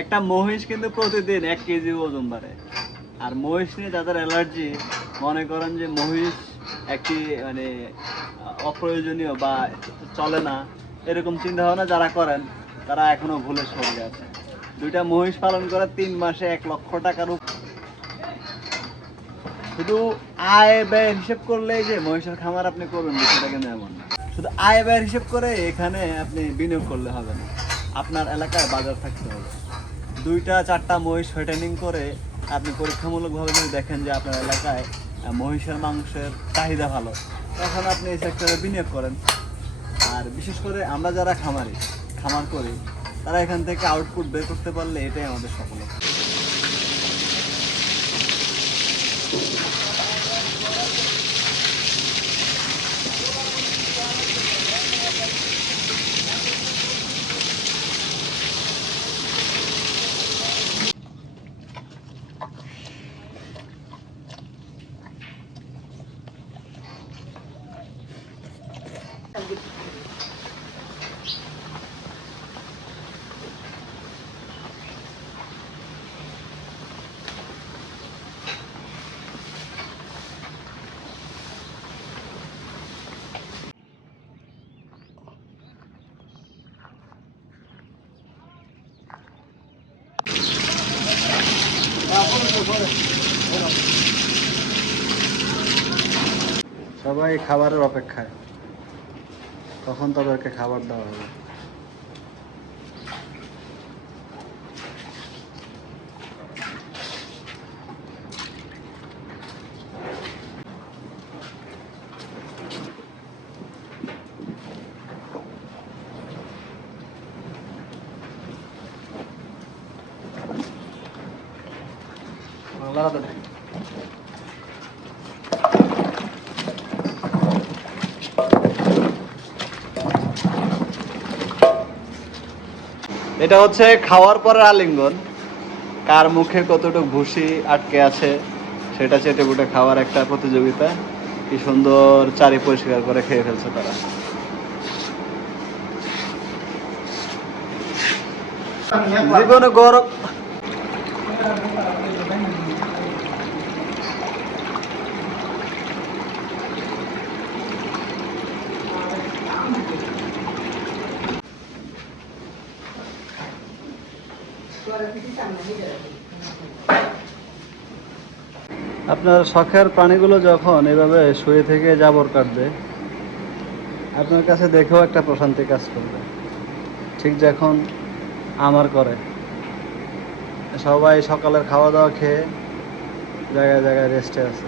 একটা মহিষ কিন্তু প্রতিদিন 1 কেজি ওজন বাড়ে। আর মহিষ নিয়ে যাদের অ্যালার্জি, মনে করেন যে মহিষ একটি মানে অপ্রয়োজনীয় বা চলে না, এরকম চিন্তা ভাবনা যারা করেন তারা এখনো ভুলের স্বর্গে আছে। 2টা মহিষ পালন করে 3 মাসে 1 লক্ষ টাকার শুধু আয় ব্যয়ের হিসেব করলে যে মহিষের খামার আপনি করবেন বিষয়টা কিন্তু এমন না। শুধু আয় ব্যয়ের হিসেব করে এখানে আপনি বিনিয়োগ করলে হবে না, আপনার এলাকায় বাজার থাকতে হবে। 2টা 4টা মহিষ ফেটেনিং করে আপনি পরীক্ষামূলকভাবে যদি দেখেন যে আপনার এলাকায় মহিষের মাংসের চাহিদা ভালো, তখন আপনি এই সেক্টরে বিনিয়োগ করেন। আর বিশেষ করে আমরা যারা খামার করি, তারা এখান থেকে আউটপুট বের করতে পারলে এটাই আমাদের সফলতা। সবাই খাবারের অপেক্ষায়, তখন তাদেরকে খাবার দেওয়া হবে। এটা হচ্ছে খাওয়ার পরের আলিঙ্গন। কার মুখে কতটুকু ভুসি আটকে আছে সেটা চেটে বুটে খাওয়ার একটা প্রতিযোগিতা। কি সুন্দর চারি পরিষ্কার করে খেয়ে ফেলছে তারা। জীবনে গরম আপনার শখের প্রাণীগুলো যখন এভাবে শুয়ে থেকে জাবর কাটবে, আপনার কাছে দেখেও একটা প্রশান্তি কাজ করবে, ঠিক যখন আমার করে। সবাই সকালের খাওয়া দাওয়া খেয়ে জায়গায় জায়গায় রেস্টে আছে।